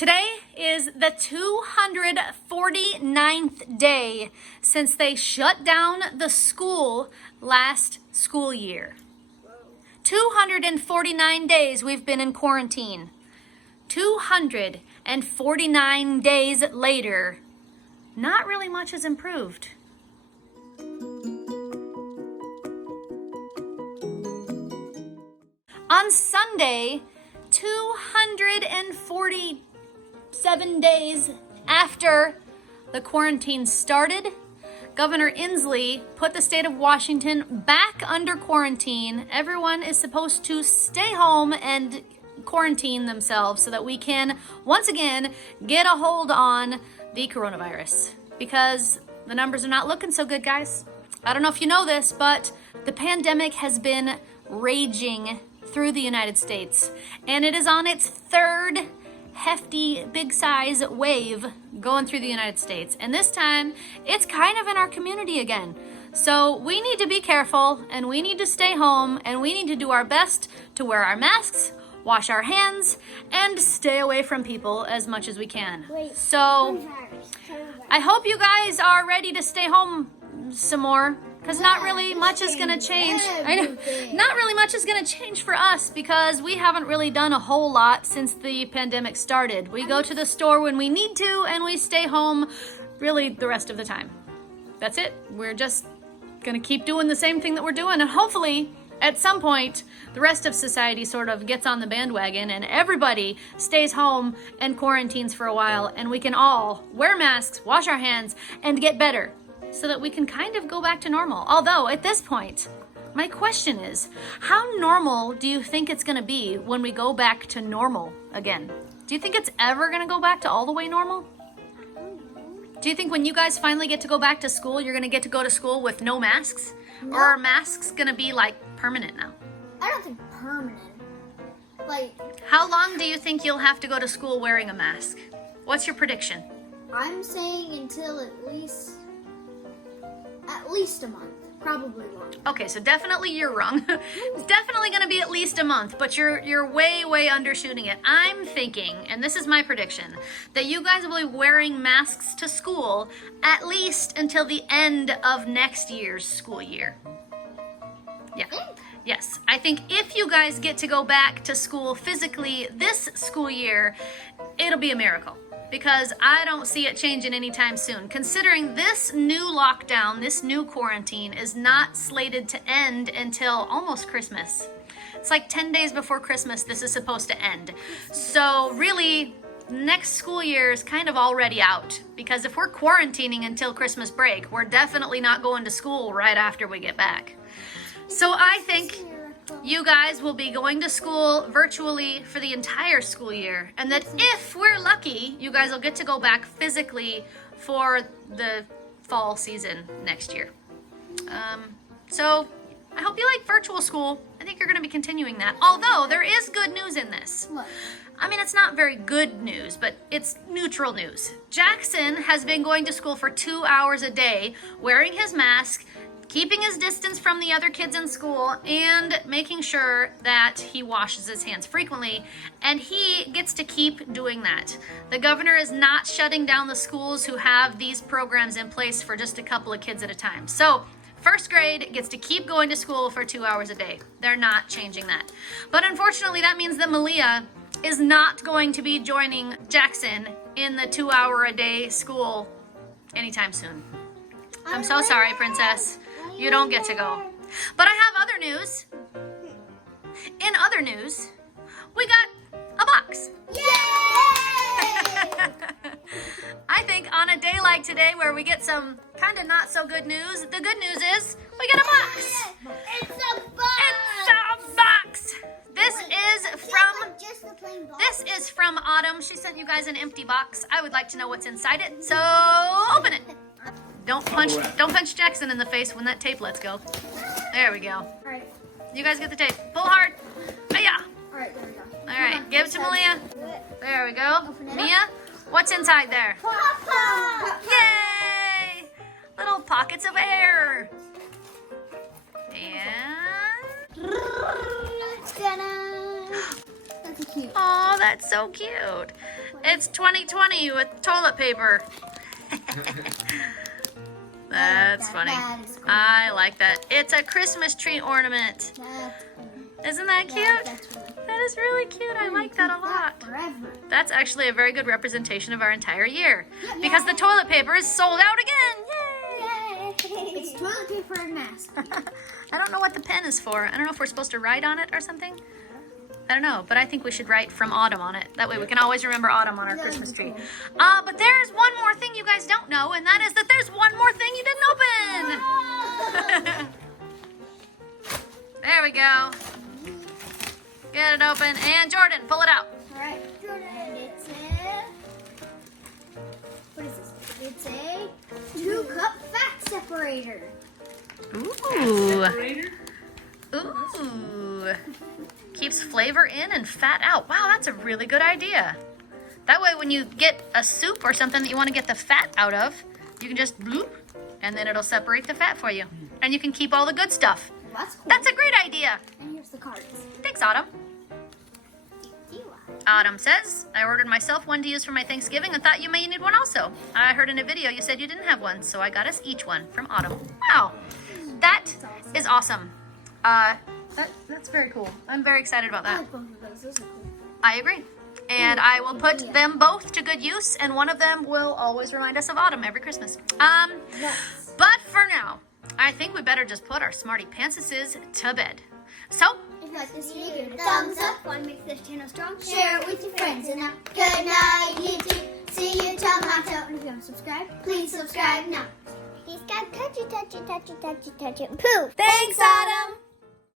Today is the 249th day since they shut down the school last school year. 249 days we've been in quarantine. 249 days later, not really much has improved. On Sunday, 247 days after the quarantine started, Governor Inslee put the state of Washington back under quarantine. Everyone is supposed to stay home and quarantine themselves so that we can once again get a hold on the coronavirus, because the numbers are not looking so good, guys. I don't know if you know this, but the pandemic has been raging through the United States, and it is on its third hefty, big size wave going through the United States. And this time, it's kind of in our community again. So we need to be careful, and we need to stay home, and we need to do our best to wear our masks, wash our hands, and stay away from people as much as we can. So I hope you guys are ready to stay home some more, because not really much is going to change. I know, not really much is going to change for us, because we haven't really done a whole lot since the pandemic started. We go to the store when we need to, and we stay home really the rest of the time. That's it. We're just going to keep doing the same thing that we're doing, and hopefully at some point the rest of society sort of gets on the bandwagon and everybody stays home and quarantines for a while, and we can all wear masks, wash our hands, and get better, so that we can kind of go back to normal. Although at this point, my question is, how normal do you think it's gonna be when we go back to normal again? Do you think it's ever gonna go back to all the way normal? Do you think when you guys finally get to go back to school, you're gonna get to go to school with no masks? No. Or are masks gonna be like permanent now? I don't think permanent. Like, how long do you think you'll have to go to school wearing a mask? What's your prediction? I'm saying until at least a month, probably longer. Okay, so definitely you're wrong. It's definitely going to be at least a month, but you're way undershooting it. I'm thinking, and this is my prediction, that you guys will be wearing masks to school at least until the end of next year's school year. Yeah. Yes, I think if you guys get to go back to school physically this school year, it'll be a miracle, because I don't see it changing anytime soon, considering this new lockdown, this new quarantine is not slated to end until almost Christmas. It's like 10 days before Christmas this is supposed to end. So really, next school year is kind of already out, because if we're quarantining until Christmas break, we're definitely not going to school right after we get back. So I think you guys will be going to school virtually for the entire school year, and that if we're lucky, you guys will get to go back physically for the fall season next year. So I hope you like virtual school. I think you're going to be continuing that. Although there is good news in this. I mean, it's not very good news, but it's neutral news. Jackson has been going to school for 2 hours a day, wearing his mask, keeping his distance from the other kids in school, and making sure that he washes his hands frequently, and he gets to keep doing that. The governor is not shutting down the schools who have these programs in place for just a couple of kids at a time. So first grade gets to keep going to school for 2 hours a day. They're not changing that. But unfortunately, that means that Malia is not going to be joining Jackson in the 2 hour a day school anytime soon. I'm so sorry, princess. You don't get to go. But I have other news. In other news, we got a box. Yay! I think on a day like today where we get some kind of not so good news, the good news is we get a box. It's a box! It's a box! This Just a plain box. This is from Autumn. She sent you guys an empty box. I would like to know what's inside it, so open it. Don't punch Jackson in the face when that tape lets go. There we go. All right. You guys get the tape. Pull hard. Hiya. All right, there we go. All right, give it to Malia. There we go. Open it up. Mia, what's inside there? Papa! Yay! Little pockets of air. And It's gonna... cute. Oh, that's so cute. It's 2020 with toilet paper. That's funny. That is cool. I like that. It's a Christmas tree ornament. That's cool. Isn't that cute? Yeah, that's really cool. That is really cute. I like that a lot. Forever. That's actually a very good representation of our entire year. Because the toilet paper is sold out again. Yay! It's toilet paper and mask. I don't know what the pen is for. I don't know if we're supposed to write on it or something. I don't know, but I think we should write from autumn on it. That way we can always remember autumn on our That would Christmas be tree. cool. But there's one more thing you guys don't know, and that is that there's one more thing you didn't open. There we go. Get it open. And Jordan, pull it out. Alright, Jordan. And it's a... What is this? It's a 2-cup fat separator. Ooh. Separator? Ooh. Keeps flavor in and fat out. Wow, that's a really good idea. That way when you get a soup or something that you want to get the fat out of, you can just bloop, and then it'll separate the fat for you. And you can keep all the good stuff. Well, that's cool. That's a great idea. And here's the cards. Thanks, Autumn. Autumn says, I ordered myself one to use for my Thanksgiving and thought you may need one also. I heard in a video you said you didn't have one, so I got us each one from Autumn. Wow, that is awesome. That's very cool. I'm very excited about I that. like both of those. Those are cool. I agree. And I will put them both to good use, and one of them will always remind us of autumn every Christmas. Yes. But for now, I think we better just put our Smarty Pantsuses to bed. So, If you like this video, give it a thumbs up. Want to make this channel strong? Share it with your friends. And now, good night, YouTube. See you till my toe. And if you haven't subscribed, please subscribe now. He's got touchy, touchy, touchy, touchy, touchy, poo. thanks, Autumn.